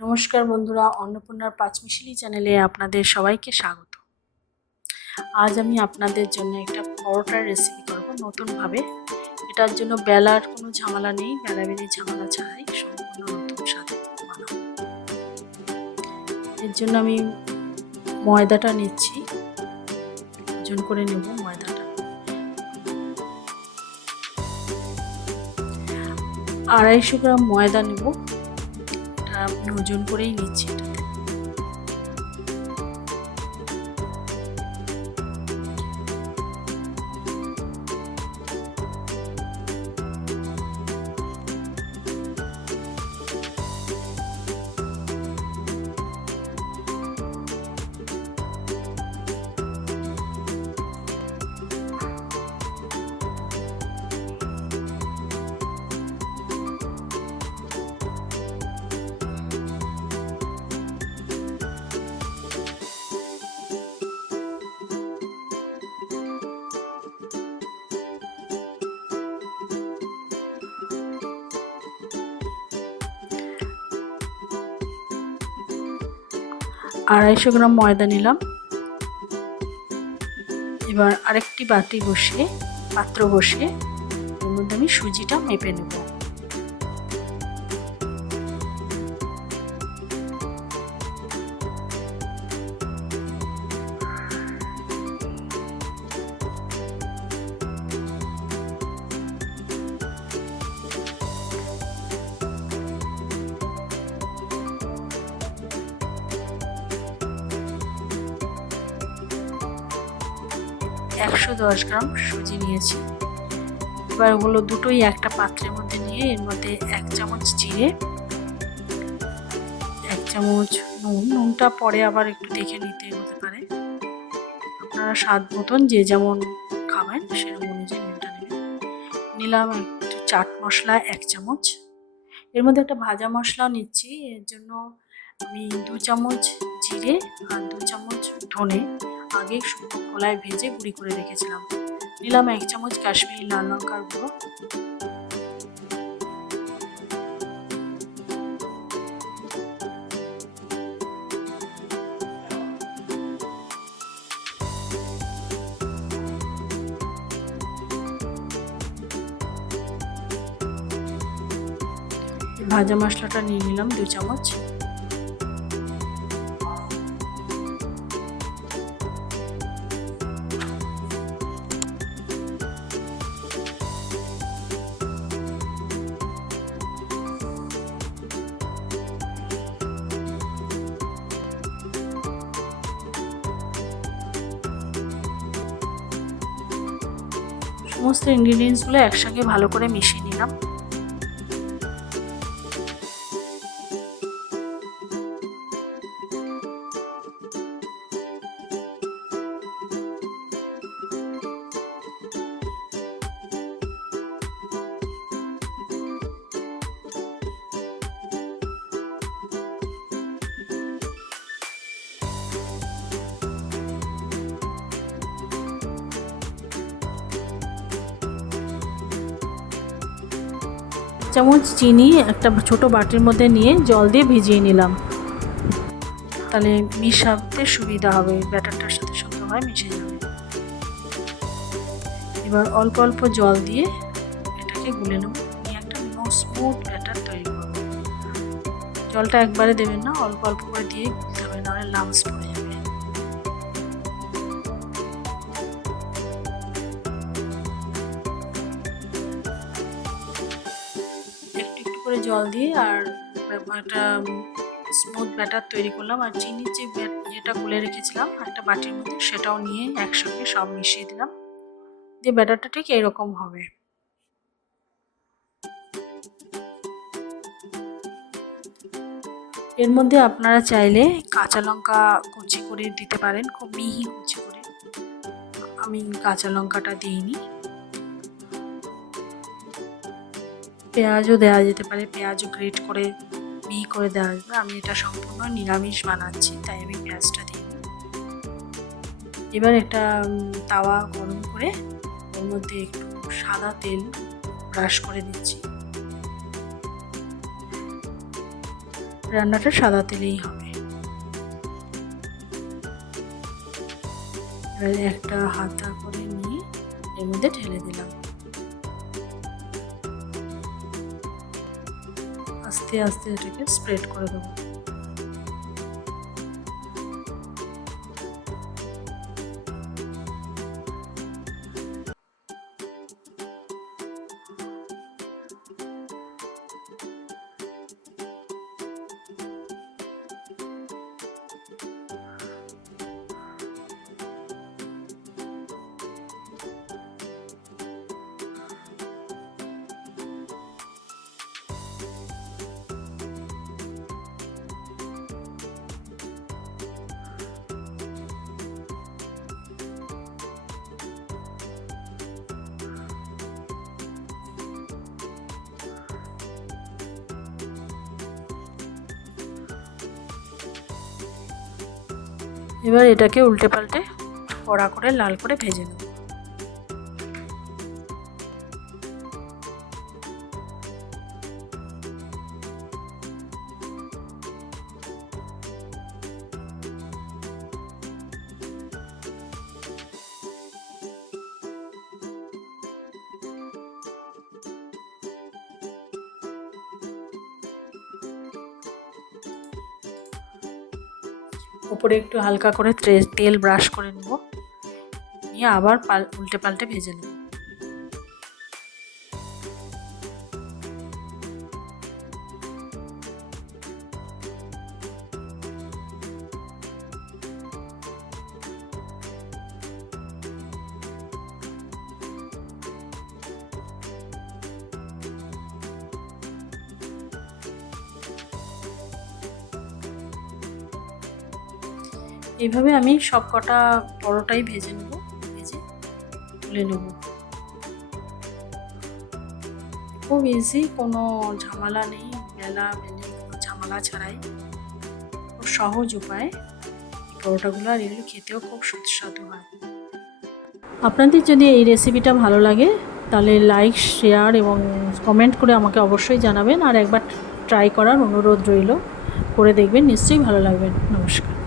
নমস্কার বন্ধুরা, অন্নপূর্ণার পাঁচমিশালি চ্যানেলে আপনাদের সবাইকে স্বাগত। আজ আমি আপনাদের জন্য একটা পরোটার রেসিপি করব নতুনভাবে। এটার জন্য বেলার কোনো ঝামেলা নেই, বেলাবেলি ঝামেলা ছাড়াই সম্পূর্ণ নতুন স্বাদে বানাবো। এর জন্য আমি ময়দাটা নিচ্ছি, ওজন করে নেব ময়দাটা। 250 গ্রাম ময়দা নেব, এটা আমি ওজন করেই নিচ্ছি। এটাতে আড়াইশো গ্রাম ময়দা নিলাম। এবার আরেকটি পাত্র বসিয়ে এর মধ্যে আমি সুজিটা মেপে নেব। একশো 10 গ্রাম সুজি নিয়েছি। এবার ওগুলো দুটোই একটা পাত্রের মধ্যে নিয়ে এর মধ্যে 1 চামচ জিরে, 1 চামচ নুনটা পরে আবার একটু দেখে নিতে হতে পারে, আপনারা স্বাদ মতন যে যেমন খাবেন সেরকম অনুযায়ী নুনটা নেবেন। নিলাম একটু চাট মশলা 1 চামচ। এর মধ্যে একটা ভাজা মশলাও নিচ্ছি। এর জন্য আমি 2 চামচ জিরে আর 2 চামচ ধনে আগে শুকনো খোলায় ভেজে গুঁড়ি করে রেখেছিলাম। নিলাম 1 চামচ কাশ্মীরি লাল লঙ্কার গুঁড়ো, ভাজা মশলাটা নিয়ে নিলাম 2 চামচ। সমস্ত ইনগ্রিডিয়েন্টসগুলো একসঙ্গে ভালো করে মিশিয়ে নিলাম। চামচ চিনি একটা ছোট বাটির মধ্যে নিয়ে জল দিয়ে ভিজিয়ে নিলাম, তাহলে মিশাতে সুবিধা হবে, ব্যাটারটার সাথে সুন্দরভাবে মিশে যাবে। এবার অল্প অল্প জল দিয়ে এটাকে গুলে নেব, নিয়ে একটা স্মুথ ব্যাটার তৈরি করব। জলটা একবারে দেবেন না, অল্প অল্প করে দিয়ে গুলতে হবে, নাহলে লামস পড়ে যাবে। করে জল দিয়ে আর একটা স্মুথ ব্যাটার তৈরি করলাম। আর চিনির যে এটা গুলে রেখেছিলাম একটা বাটির মধ্যে, সেটাও নিয়ে একসঙ্গে সব মিশিয়ে দিলাম, দিয়ে ব্যাটারটা ঠিক এরকম হবে। এর মধ্যে আপনারা চাইলে কাঁচা লঙ্কা কুচি করে দিতে পারেন, খুব মিহি কুচি করে। আমি কাঁচা লঙ্কাটা দিইনি। পেঁয়াজও দেওয়া যেতে পারে, পেঁয়াজও গ্রেট করে মিহি করে দেওয়া যাবে। আমি এটা সম্পূর্ণ নিরামিষ বানাচ্ছি, তাই আমি পেঁয়াজটা দিই। এবার একটা তাওয়া গরম করে ওর মধ্যে একটু সাদা তেল ব্রাশ করে দিচ্ছি। রান্নাটা সাদা তেলেই হবে। একটা হাতা করে নিয়ে এর মধ্যে ঢেলে দিলাম। আস্তে আস্তে এটাকে স্প্রেড করে দেবো। এবার এটাকে উল্টে পাল্টে কড়া করে লাল করে ভেজে নেব। উপরে একটু হালকা করে তেল ব্রাশ করে নেব, নিয়ে আবার উল্টে পাল্টে ভেজে নেব। এইভাবে আমি সব কটা পরোটাই ভেজে নেব, ভেজে তুলে নেব। খুব ইজি, কোনো ঝামেলা নেই, বেলা বেলে কোনো ঝামেলা ছাড়াই খুব সহজ উপায়ে পরোটাগুলো, আর এগুলো খেতেও খুব সুস্বাদু হয়। আপনাদের যদি এই রেসিপিটা ভালো লাগে তাহলে লাইক, শেয়ার এবং কমেন্ট করে আমাকে অবশ্যই জানাবেন, আর একবার ট্রাই করার অনুরোধ রইল। করে দেখবেন, নিশ্চয়ই ভালো লাগবে। নমস্কার।